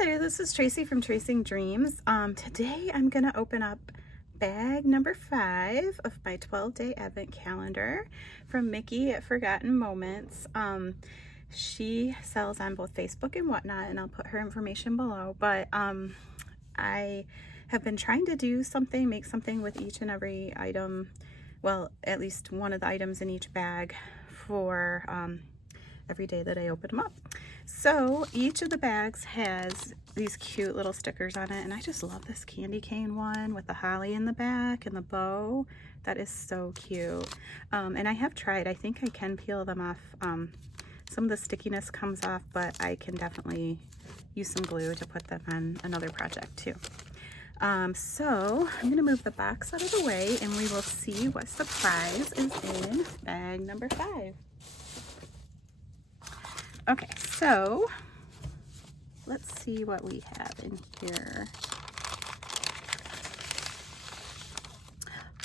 there, this is Tracy from Tracing Dreams. Today I'm gonna open up bag number 5 of my 12-day advent calendar from Mickey at Forgotten Moments. She sells on both Facebook and whatnot, and I'll put her information below, but I have been trying to do something, make something with each and every item, well, at least one of the items in each bag for every day that I open them up. So each of the bags has these cute little stickers on it, and I just love this candy cane one with the holly in the back and the bow. That is so cute. And I have tried, I think I can peel them off. Some of the stickiness comes off, but I can definitely use some glue to put them on another project too. So I'm gonna move the box out of the way and we will see what surprise is in bag number 5. Okay, so let's see what we have in here.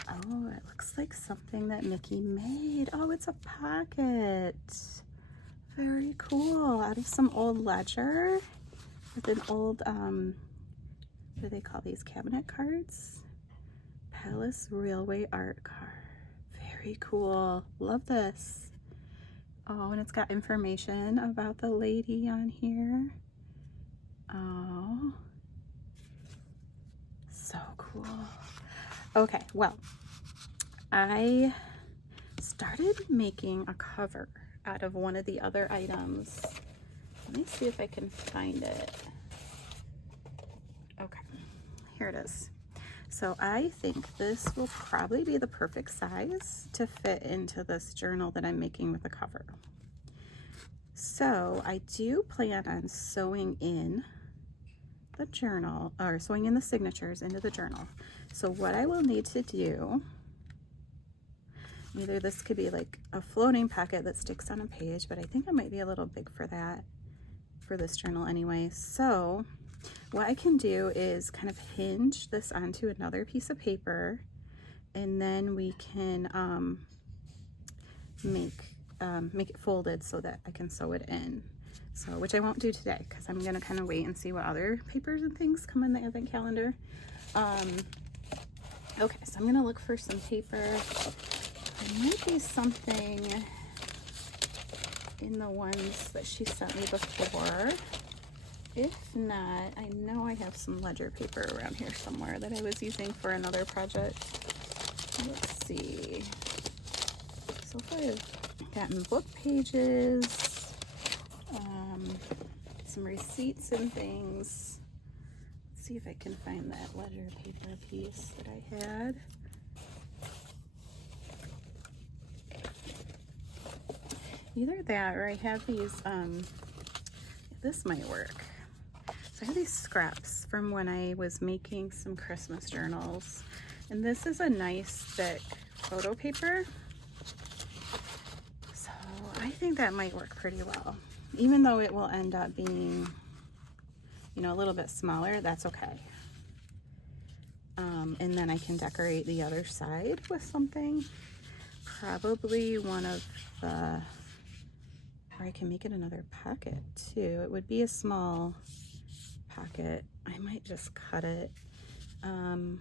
Oh, it looks like something that Mickey made. Oh, it's a pocket. Very cool. Out of some old ledger with an old, what do they call these, cabinet cards? Palace Railway Art Card. Very cool. Love this. Oh, and it's got information about the lady on here. Oh, so cool. Okay, well, I started making a cover out of one of the other items. Let me see if I can find it. Okay, here it is. So I think this will probably be the perfect size to fit into this journal that I'm making with the cover. So I do plan on sewing in the journal, or sewing in the signatures into the journal. So what I will need to do, either this could be like a floating pocket that sticks on a page, but I think it might be a little big for that, for this journal anyway. So what I can do is kind of hinge this onto another piece of paper, and then we can make it folded so that I can sew it in. So, which I won't do today because I'm gonna kind of wait and see what other papers and things come in the advent calendar. Okay, so I'm gonna look for some paper. There might be something in the ones that she sent me before. If not, I know I have some ledger paper around here somewhere that I was using for another project. Let's see. So far I've gotten book pages, some receipts and things. Let's see if I can find that ledger paper piece that I had. Either that or I have these, this might work. So I have these scraps from when I was making some Christmas journals. And this is a nice thick photo paper. So I think that might work pretty well. Even though it will end up being, you know, a little bit smaller, that's okay. And then I can decorate the other side with something. Probably one of the, or I can make it another pocket too. It would be a small pocket. I might just cut it. Then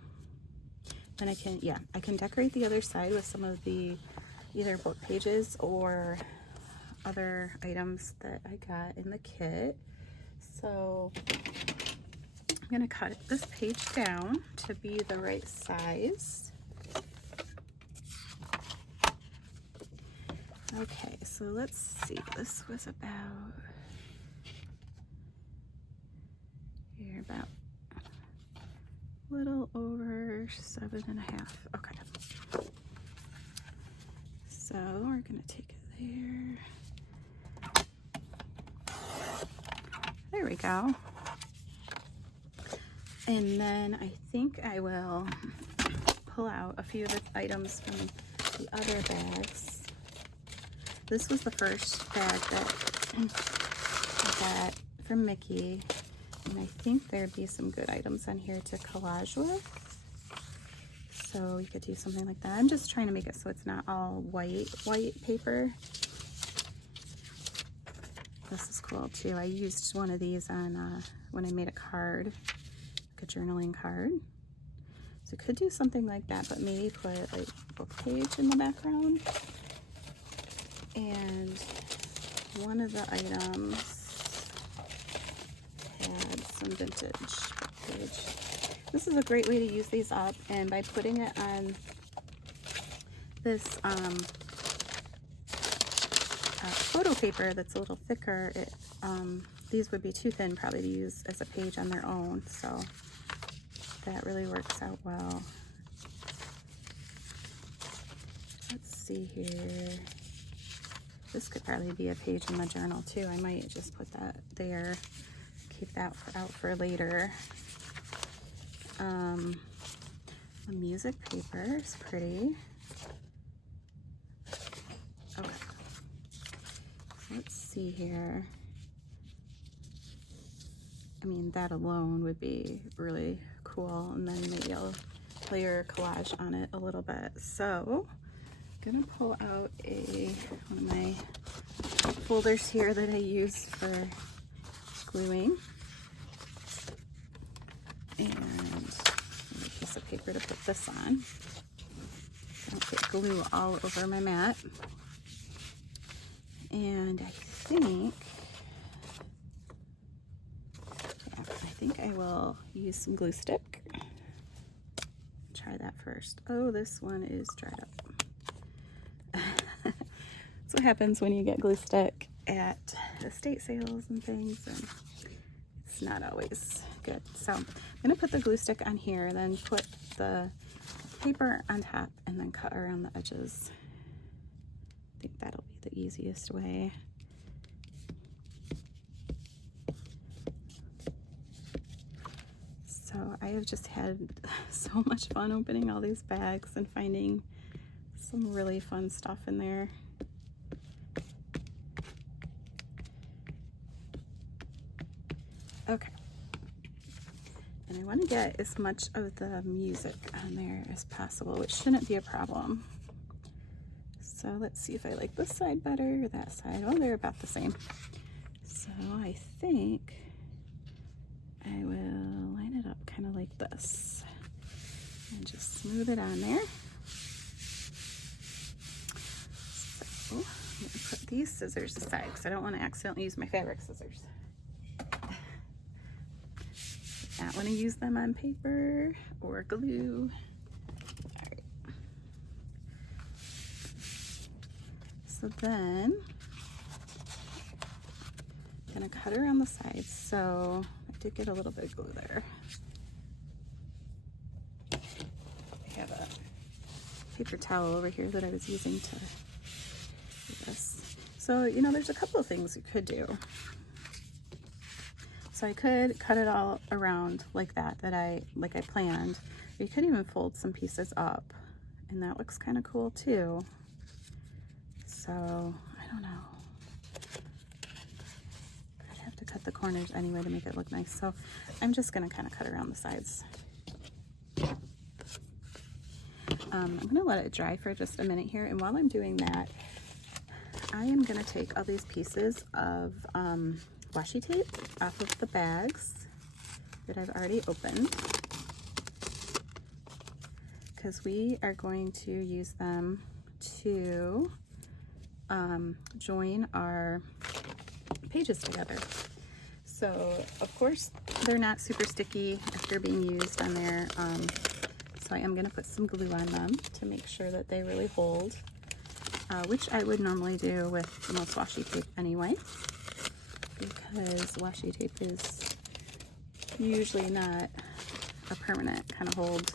I can, yeah, I can decorate the other side with some of the either book pages or other items that I got in the kit. So I'm gonna cut this page down to be the right size. Okay, so let's see, this was about here, about a little over 7.5. Okay, so we're gonna take it there. There we go. And then I think I will pull out a few of the items from the other bags. This was the first bag that I got from Mickey, and I think there'd be some good items on here to collage with. So we could do something like that. I'm just trying to make it so it's not all white paper. this is cool too. I used one of these on when I made a card, like a journaling card. So could do something like that, but maybe put like book page in the background. And one of the items had some vintage page. This is a great way to use these up, and by putting it on this photo paper that's a little thicker, these would be too thin probably to use as a page on their own, so that really works out well. Let's see here. This could probably be a page in the journal too. I might just put that there, keep that out for later. The music paper is pretty. Okay. Let's see here. I mean, that alone would be really cool, and then maybe I'll layer collage on it a little bit. So I'm gonna pull out one of my folders here that I use for gluing, and a piece of paper to put this on. Don't get glue all over my mat. And I think I will use some glue stick. Try that first. Oh, this one is dried up. That's what happens when you get glue stick at estate sales and things, and it's not always good. So I'm gonna put the glue stick on here, then put the paper on top, and then cut around the edges. I think that'll be the easiest way. So I have just had so much fun opening all these bags and finding some really fun stuff in there. Okay. And I want to get as much of the music on there as possible, which shouldn't be a problem. So let's see if I like this side better or that side. Well, they're about the same. So I think I will line it up kind of like this and just smooth it on there. So I'm going to put these scissors aside because I don't want to accidentally use my fabric scissors. Not want to use them on paper or glue. All right. So then I'm going to cut around the sides. So I did get a little bit of glue there. I have a paper towel over here that I was using to do this. So, you know, there's a couple of things you could do. So I could cut it all around like that, like I planned. You could even fold some pieces up, and that looks kind of cool too. So I don't know. I'd have to cut the corners anyway to make it look nice. So I'm just gonna kind of cut around the sides. I'm gonna let it dry for just a minute here, and while I'm doing that, I am gonna take all these pieces of washi tape off of the bags that I've already opened, because we are going to use them to join our pages together. So of course they're not super sticky after being used on there, so I am going to put some glue on them to make sure that they really hold, which I would normally do with most washi tape anyway, because washi tape is usually not a permanent kind of hold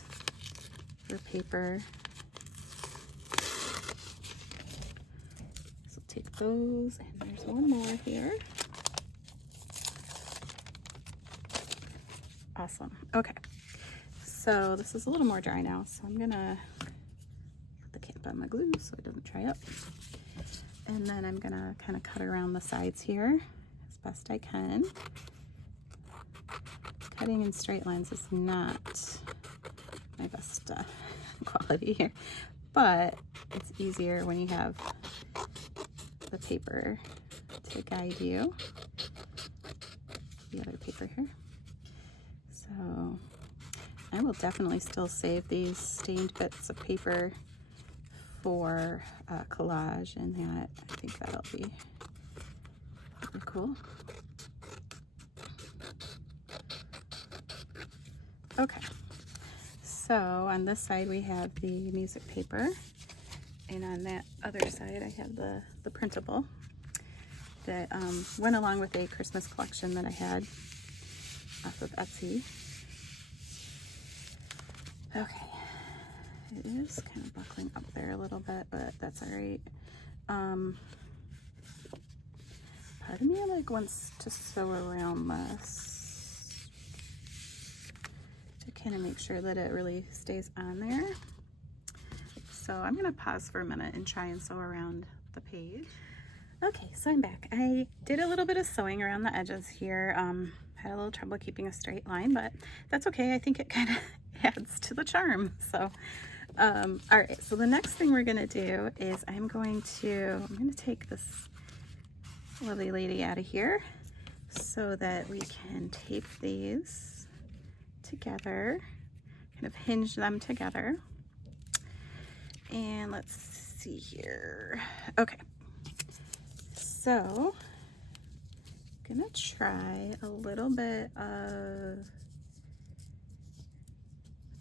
for paper. So take those, and there's one more here. Awesome. Okay, so this is a little more dry now, so I'm gonna put the cap on my glue so it doesn't dry up, and then I'm gonna kind of cut around the sides here best I can. Cutting in straight lines is not my best quality here, but it's easier when you have the paper to guide you. The other paper here. So I will definitely still save these stained bits of paper for collage, and that I think that'll be pretty cool. Okay, so on this side we have the music paper, and on that other side I have the printable that went along with a Christmas collection that I had off of Etsy. Okay, it is kind of buckling up there a little bit, but that's all right. Part of me like wants to sew around this to kind of make sure that it really stays on there. So I'm gonna pause for a minute and try and sew around the page. Okay, so I'm back. I did a little bit of sewing around the edges here. Had a little trouble keeping a straight line, but that's okay. I think it kind of adds to the charm. So, all right, so the next thing we're gonna do is I'm gonna take this lovely lady out of here so that we can tape these together, kind of hinge them together. And let's see here. Okay, so I'm gonna try a little bit of,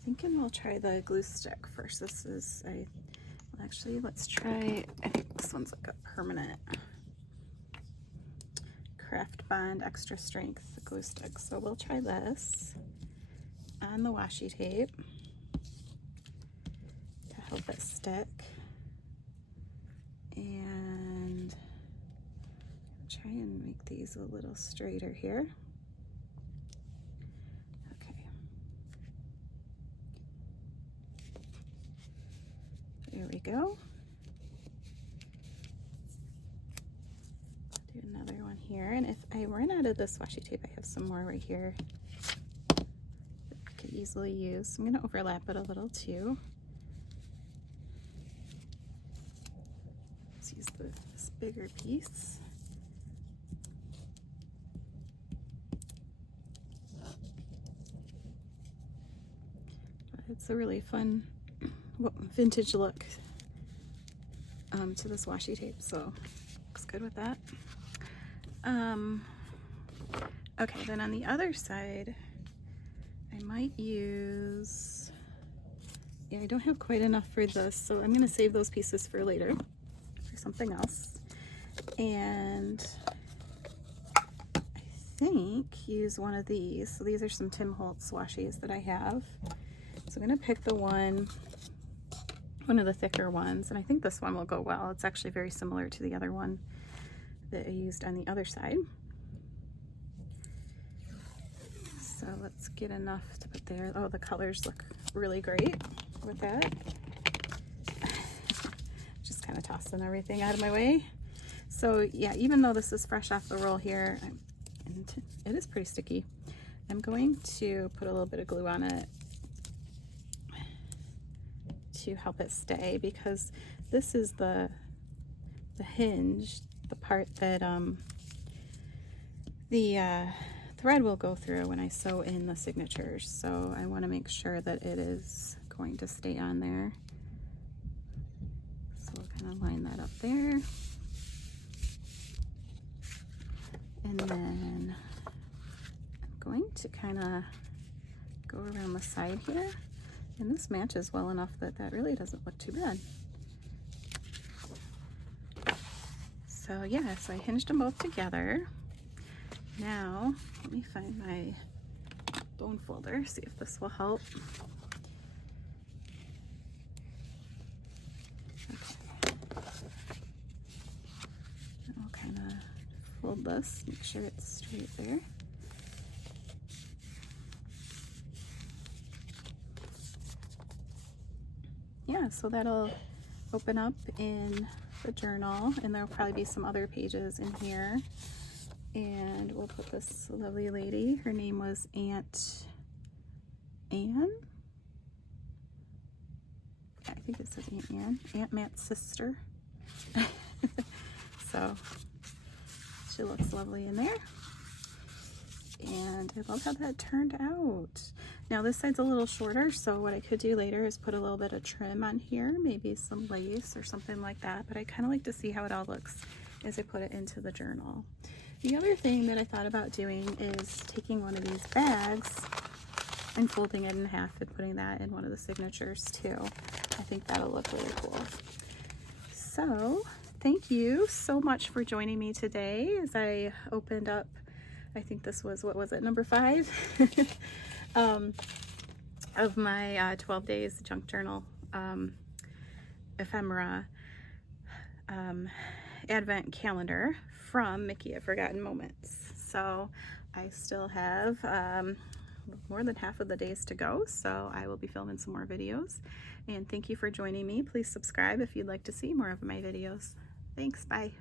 thinking we'll try the glue stick first. This is, actually, let's try, I think this one's like a permanent Craft Bond Extra Strength glue stick. So we'll try this on the washi tape to help it stick. And try and make these a little straighter here. Okay. There we go. Do another one here. And if I run out of this washi tape, I have some more right here that I could easily use. I'm going to overlap it a little too. Let's use this bigger piece. It's a really fun vintage look to this washi tape, so looks good with that. Okay, then on the other side, I might use, I don't have quite enough for this, so I'm gonna save those pieces for later, for something else. And I think use one of these. So these are some Tim Holtz washies that I have. So I'm gonna pick the one of the thicker ones, and I think this one will go well. It's actually very similar to the other one that I used on the other side. So let's get enough to put there. Oh, the colors look really great with that. Just kind of tossing everything out of my way. So yeah, even though this is fresh off the roll here, and it is pretty sticky, I'm going to put a little bit of glue on it to help it stay, because this is the hinge, the part that the thread will go through when I sew in the signatures. So I want to make sure that it is going to stay on there. So we'll kind of line that up there. And then I'm going to kind of go around the side here. And this matches well enough that that really doesn't look too bad. So yeah, so I hinged them both together. Now, let me find my bone folder, see if this will help. Okay. I'll kind of fold this, make sure it's straight there. Yeah, so that'll open up in the journal, and there'll probably be some other pages in here. And we'll put this lovely lady, her name was Aunt Anne. I think it says Aunt Anne, Aunt Matt's sister. So She looks lovely in there. And I love how that turned out. Now this side's a little shorter, so what I could do later is put a little bit of trim on here, maybe some lace or something like that, but I kind of like to see how it all looks as I put it into the journal. The other thing that I thought about doing is taking one of these bags and folding it in half and putting that in one of the signatures too. I think that'll look really cool. So thank you so much for joining me today as I opened up, I think this was, what was it, number 5 of my 12 days junk journal ephemera advent calendar from Mickey at Forgotten Moments. So I still have more than half of the days to go, so I will be filming some more videos. And thank you for joining me. Please subscribe if you'd like to see more of my videos. Thanks, bye.